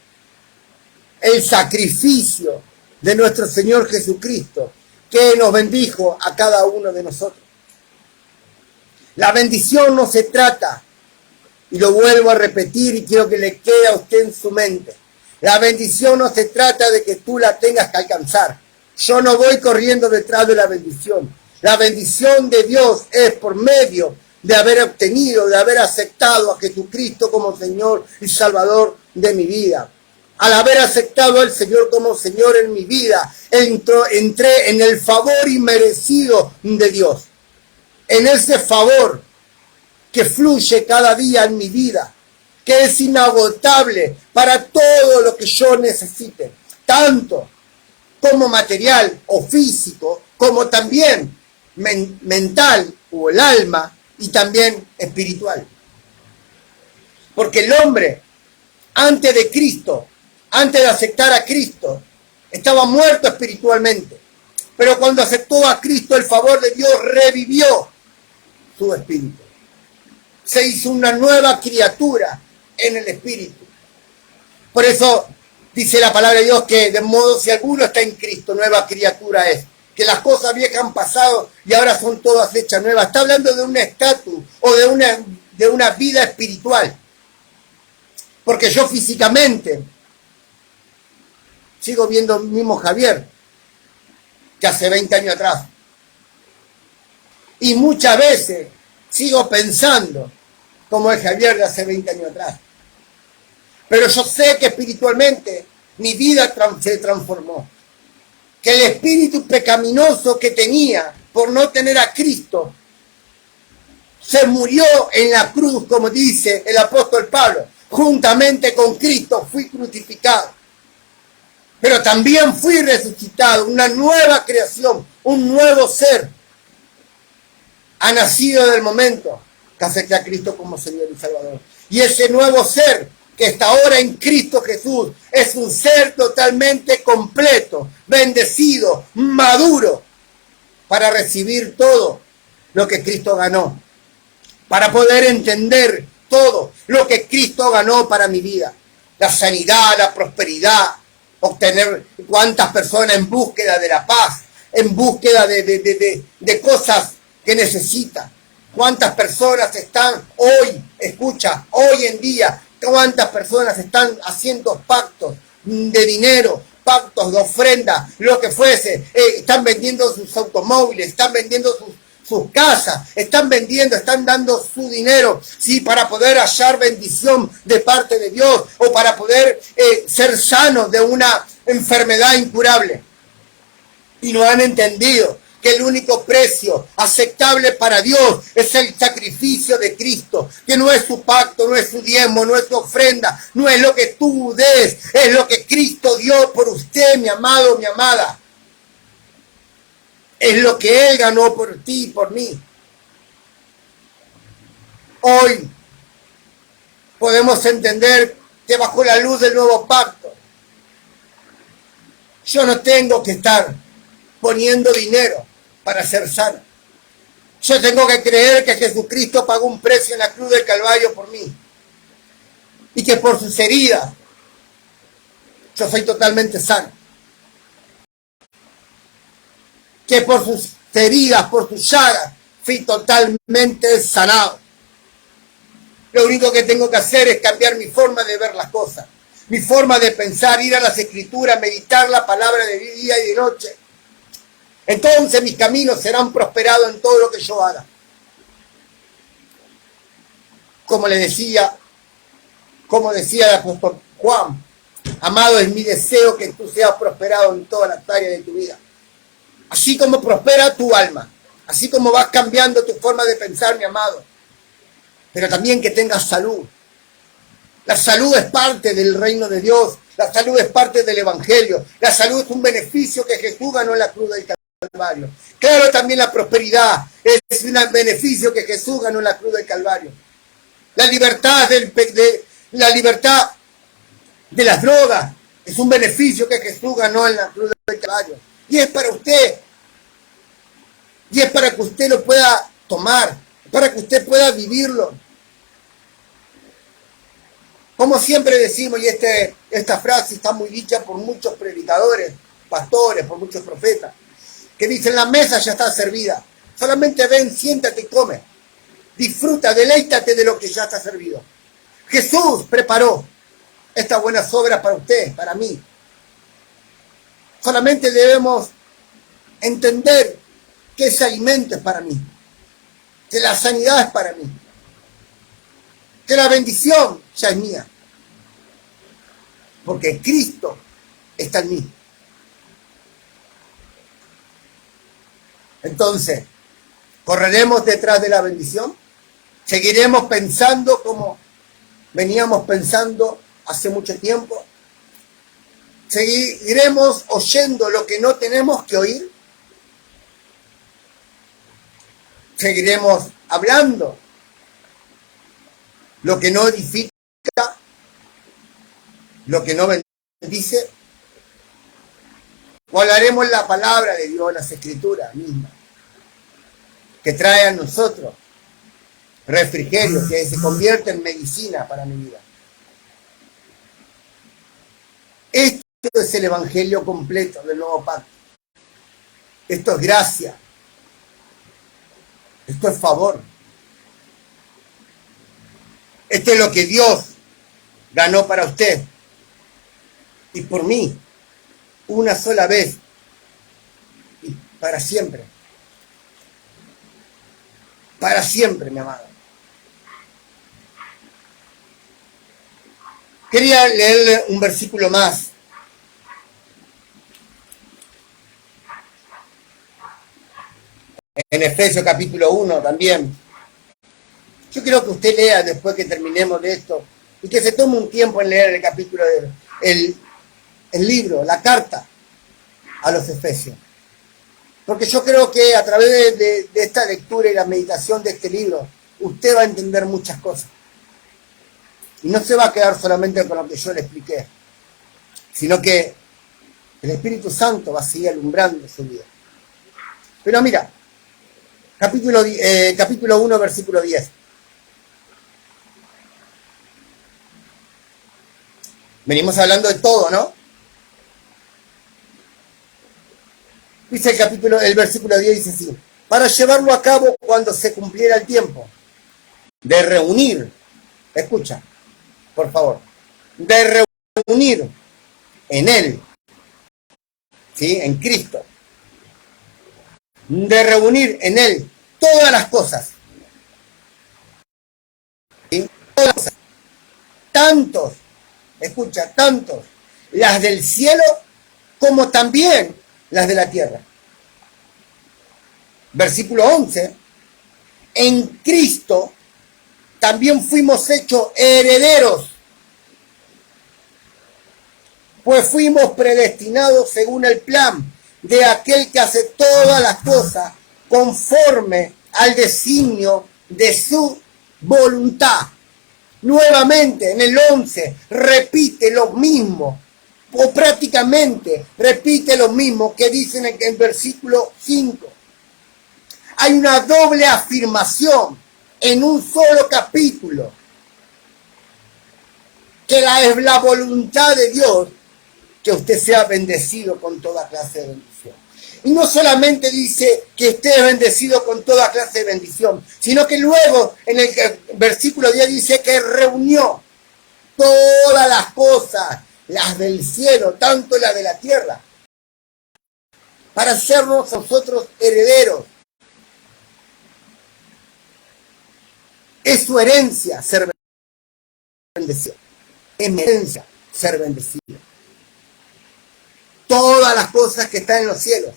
el sacrificio de nuestro Señor Jesucristo, que nos bendijo a cada uno de nosotros. La bendición no se trata, y lo vuelvo a repetir y quiero que le quede a usted en su mente, la bendición no se trata de que tú la tengas que alcanzar. Yo no voy corriendo detrás de la bendición. La bendición de Dios es por medio de haber obtenido, de haber aceptado a Jesucristo como Señor y Salvador de mi vida. Al haber aceptado al Señor como Señor en mi vida, entré en el favor inmerecido de Dios. En ese favor que fluye cada día en mi vida, que es inagotable para todo lo que yo necesite, tanto como material o físico, como también mental o el alma y también espiritual. Porque el hombre, antes de Cristo, antes de aceptar a Cristo, estaba muerto espiritualmente. Pero cuando aceptó a Cristo, el favor de Dios revivió su espíritu. Se hizo una nueva criatura en el espíritu. Por eso dice la palabra de Dios que de modo si alguno está en Cristo, nueva criatura es. Que las cosas viejas han pasado y ahora son todas hechas nuevas. Está hablando de un estatus o de una vida espiritual. Porque yo físicamente sigo viendo el mismo Javier que hace 20 años atrás. Y muchas veces sigo pensando como el Javier de hace 20 años atrás. Pero yo sé que espiritualmente mi vida se transformó. Que el espíritu pecaminoso que tenía por no tener a Cristo se murió en la cruz, como dice el apóstol Pablo. Juntamente con Cristo fui crucificado. Pero también fui resucitado, una nueva creación, un nuevo ser. Ha nacido del momento que acepté a Cristo como Señor y Salvador. Y ese nuevo ser que está ahora en Cristo Jesús es un ser totalmente completo, bendecido, maduro, para recibir todo lo que Cristo ganó, para poder entender todo lo que Cristo ganó para mi vida, la sanidad, la prosperidad, obtener cuántas personas en búsqueda de la paz, en búsqueda de cosas que necesitan, cuántas personas están hoy, escucha, hoy en día, cuántas personas están haciendo pactos de dinero, pactos de ofrenda, lo que fuese, están vendiendo sus automóviles, están vendiendo sus casas, están dando su dinero, sí, para poder hallar bendición de parte de Dios o para poder ser sanos de una enfermedad incurable. Y no han entendido que el único precio aceptable para Dios es el sacrificio de Cristo, que no es su pacto, no es su diezmo, no es su ofrenda, no es lo que tú des, es lo que Cristo dio por usted, mi amado, mi amada. Es lo que Él ganó por ti y por mí. Hoy podemos entender que bajo la luz del nuevo pacto, yo no tengo que estar poniendo dinero para ser sano. Yo tengo que creer que Jesucristo pagó un precio en la cruz del Calvario por mí. Y que por sus heridas yo soy totalmente sano. que por sus heridas, por sus llagas, fui totalmente sanado. Lo único que tengo que hacer es cambiar mi forma de ver las cosas, mi forma de pensar, ir a las Escrituras, meditar la palabra de día y de noche. Entonces mis caminos serán prosperados en todo lo que yo haga. Como decía el apóstol Juan, amado, es mi deseo que tú seas prosperado en todas las áreas de tu vida. Así como prospera tu alma, así como vas cambiando tu forma de pensar, mi amado, pero también que tengas salud. La salud es parte del reino de Dios, la salud es parte del evangelio, la salud es un beneficio que Jesús ganó en la cruz del Calvario. Claro, también la prosperidad es un beneficio que Jesús ganó en la cruz del Calvario. La libertad la libertad de las drogas es un beneficio que Jesús ganó en la cruz del Calvario. Y es para usted. Y es para que usted lo pueda tomar, para que usted pueda vivirlo. Como siempre decimos, y esta frase está muy dicha por muchos predicadores, pastores, por muchos profetas, que dicen: la mesa ya está servida. Solamente ven, siéntate y come. Disfruta, deleítate de lo que ya está servido. Jesús preparó estas buenas obras para usted, para mí. Solamente debemos entender que ese alimento es para mí, que la sanidad es para mí, que la bendición ya es mía, porque Cristo está en mí. Entonces, ¿correremos detrás de la bendición? ¿Seguiremos pensando como veníamos pensando hace mucho tiempo? ¿Seguiremos oyendo lo que no tenemos que oír? ¿Seguiremos hablando lo que no edifica, lo que no bendice? ¿O hablaremos la palabra de Dios, las Escrituras mismas, que trae a nosotros refrigerio, que se convierte en medicina para mi vida? Esto es el evangelio completo del nuevo pacto. Esto es gracia. Esto es favor. Esto es lo que Dios ganó para usted y por mí, una sola vez y para siempre. Para siempre, mi amado. Quería leerle un versículo más. En Efesios capítulo 1 también. Yo quiero que usted lea después que terminemos de esto y que se tome un tiempo en leer el capítulo, el libro, la carta a los Efesios. Porque yo creo que a través de esta lectura y la meditación de este libro, usted va a entender muchas cosas. Y no se va a quedar solamente con lo que yo le expliqué, sino que el Espíritu Santo va a seguir alumbrando su vida. Pero mira, capítulo 1, versículo 10. Venimos hablando de todo, ¿no? Dice el versículo 10, dice así: para llevarlo a cabo cuando se cumpliera el tiempo de reunir, escucha, por favor, de reunir en Él, ¿sí? En Cristo, de reunir en Él todas las cosas, ¿sí? Todas las cosas, tantos, escucha, tantos, las del cielo como también las de la tierra. Versículo 11, en Cristo también fuimos hechos herederos, pues fuimos predestinados según el plan de aquel que hace todas las cosas conforme al designio de su voluntad. Nuevamente en el 11 repite lo mismo, o prácticamente repite lo mismo que dicen en el versículo 5. Hay una doble afirmación en un solo capítulo, que es la voluntad de Dios que usted sea bendecido con toda clase de bendición. Y no solamente dice que estés bendecido con toda clase de bendición, sino que luego en el versículo 10 dice que reunió todas las cosas, las del cielo, tanto las de la tierra, para hacernos nosotros herederos. Es su herencia ser bendecido. Es mi herencia ser bendecido. Todas las cosas que están en los cielos,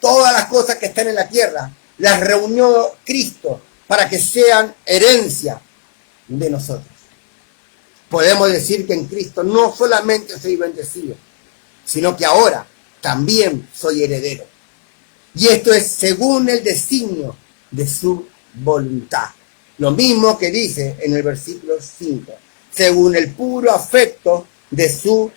todas las cosas que están en la tierra, las reunió Cristo para que sean herencia de nosotros. Podemos decir que en Cristo no solamente soy bendecido, sino que ahora también soy heredero. Y esto es según el designio de su voluntad. Lo mismo que dice en el versículo 5, según el puro afecto de su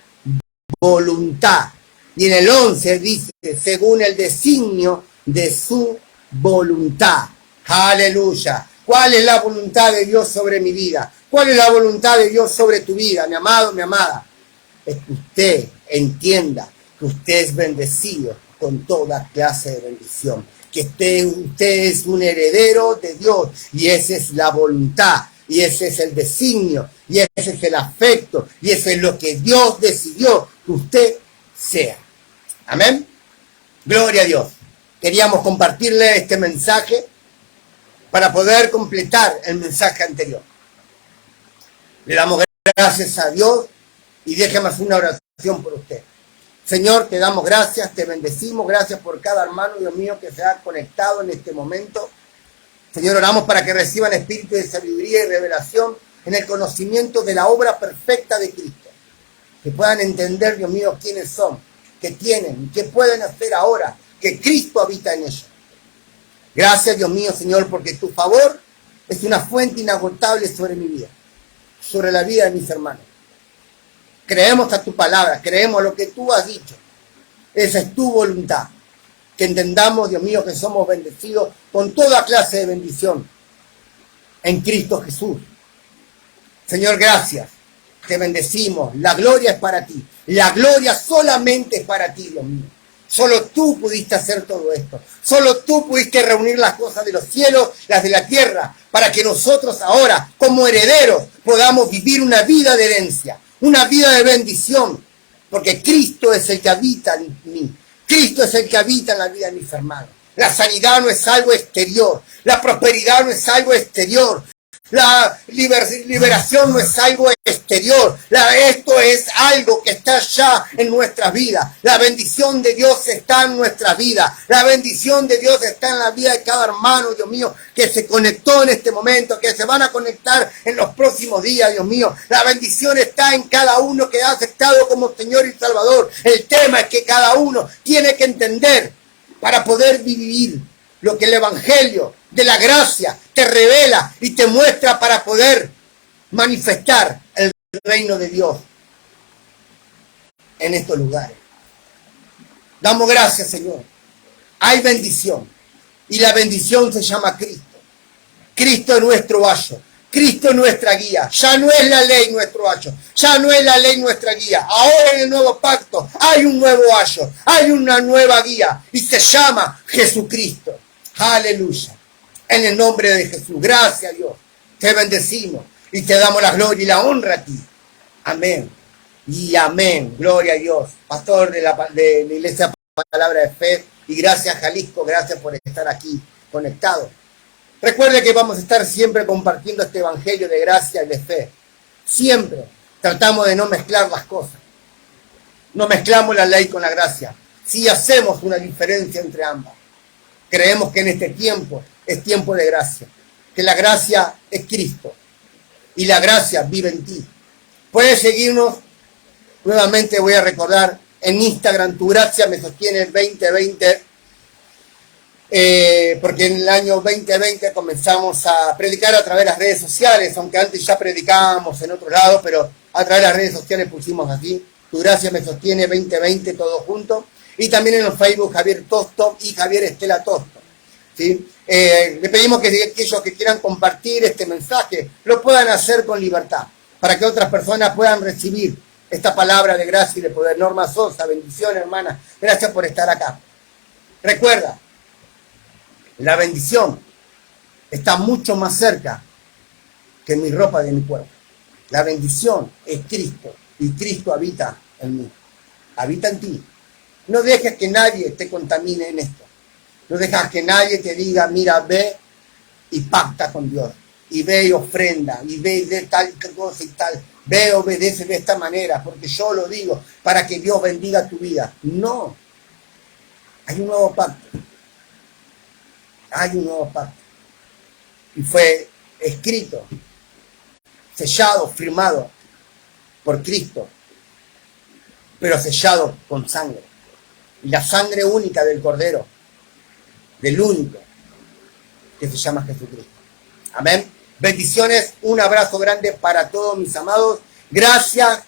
voluntad. Y en el 11 dice, según el designio de su voluntad. Aleluya. ¿Cuál es la voluntad de Dios sobre mi vida? ¿Cuál es la voluntad de Dios sobre tu vida, mi amado, mi amada? Es que usted entienda que usted es bendecido con toda clase de bendición. Que usted es un heredero de Dios y esa es la voluntad. Y ese es el designio, y ese es el afecto, y ese es lo que Dios decidió que usted sea. Amén. Gloria a Dios. Queríamos compartirle este mensaje para poder completar el mensaje anterior. Le damos gracias a Dios y déjame hacer una oración por usted. Señor, te damos gracias, te bendecimos, gracias por cada hermano, Dios mío, que se ha conectado en este momento. Señor, oramos para que reciban espíritu de sabiduría y revelación en el conocimiento de la obra perfecta de Cristo. Que puedan entender, Dios mío, quiénes son, qué tienen, qué pueden hacer ahora, que Cristo habita en ellos. Gracias, Dios mío, Señor, porque tu favor es una fuente inagotable sobre mi vida, sobre la vida de mis hermanos. Creemos a tu palabra, creemos lo que tú has dicho. Esa es tu voluntad. Que entendamos, Dios mío, que somos bendecidos con toda clase de bendición en Cristo Jesús. Señor, gracias. Te bendecimos. La gloria es para ti. La gloria solamente es para ti, Dios mío. Solo tú pudiste hacer todo esto. Solo tú pudiste reunir las cosas de los cielos, las de la tierra, para que nosotros ahora, como herederos, podamos vivir una vida de herencia, una vida de bendición, porque Cristo es el que habita en mí. Cristo es el que habita en la vida de mis hermanos. La sanidad no es algo exterior. La prosperidad no es algo exterior. La liberación no es algo exterior. Esto es algo que está ya en nuestras vidas. La bendición de Dios está en nuestras vidas. La bendición de Dios está en la vida de cada hermano, Dios mío, que se conectó en este momento, que se van a conectar en los próximos días, Dios mío. La bendición está en cada uno que ha aceptado como Señor y Salvador. El tema es que cada uno tiene que entender para poder vivir lo que el Evangelio de la gracia te revela y te muestra para poder manifestar el reino de Dios en estos lugares. Damos gracias, Señor. Hay bendición y la bendición se llama Cristo. Cristo es nuestro vaso. Cristo es nuestra guía. Ya no es la ley nuestro vaso. Ya no es la ley nuestra guía. Ahora en el nuevo pacto hay un nuevo vaso. Hay una nueva guía y se llama Jesucristo. Aleluya. En el nombre de Jesús. Gracias a Dios. Te bendecimos y te damos la gloria y la honra a ti. Amén. Y amén. Gloria a Dios. Pastor de la Iglesia Palabra de Fe. Y gracias, Jalisco. Gracias por estar aquí conectado. Recuerde que vamos a estar siempre compartiendo este evangelio de gracia y de fe. Siempre tratamos de no mezclar las cosas. No mezclamos la ley con la gracia. Sí hacemos una diferencia entre ambas. Creemos que en este tiempo es tiempo de gracia. Que la gracia es Cristo. Y la gracia vive en ti. Puedes seguirnos. Nuevamente voy a recordar en Instagram, Tu Gracia Me Sostiene 2020. Porque en el año 2020 comenzamos a predicar a través de las redes sociales, aunque antes ya predicábamos en otro lado, pero a través de las redes sociales pusimos así, Tu Gracia Me Sostiene 2020, todo junto, y también en los Facebook Javier Tosto y Javier Estela Tosto, ¿sí? Le pedimos que aquellos que quieran compartir este mensaje lo puedan hacer con libertad, para que otras personas puedan recibir esta palabra de gracia y de poder. Norma Sosa, bendiciones, hermana, gracias por estar acá. Recuerda, la bendición está mucho más cerca que mi ropa de mi cuerpo. La bendición es Cristo y Cristo habita en mí, habita en ti. No dejes que nadie te contamine en esto. No dejes que nadie te diga, mira, ve y pacta con Dios. Y ve y ofrenda. Y ve y de tal cosa y tal. Ve, obedece de esta manera. Porque yo lo digo para que Dios bendiga tu vida. No. Hay un nuevo pacto. Hay un nuevo pacto. Y fue escrito, sellado, firmado por Cristo. Pero sellado con sangre. Y la sangre única del Cordero. Del único. Que se llama Jesucristo. Amén. Bendiciones, un abrazo grande para todos mis amados. Gracias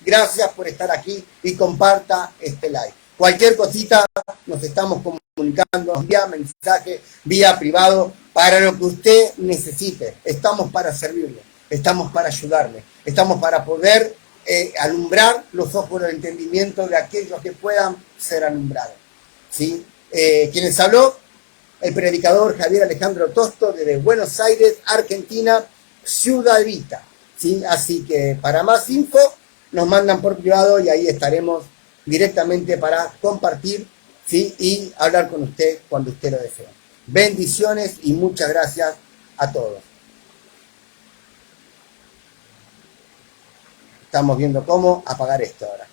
por estar aquí y comparta este live. Cualquier cosita nos estamos comunicando vía mensaje, vía privado, para lo que usted necesite. Estamos para servirle, estamos para ayudarle, estamos para poder alumbrar los ojos del entendimiento de aquellos que puedan ser alumbrados. ¿Sí? ¿Quién habló? El predicador Javier Alejandro Tosto desde Buenos Aires, Argentina, Ciudad Evita. ¿Sí? Así que para más info nos mandan por privado y ahí estaremos directamente para compartir, ¿sí? Y hablar con usted cuando usted lo desee. Bendiciones y muchas gracias a todos. Estamos viendo cómo apagar esto ahora.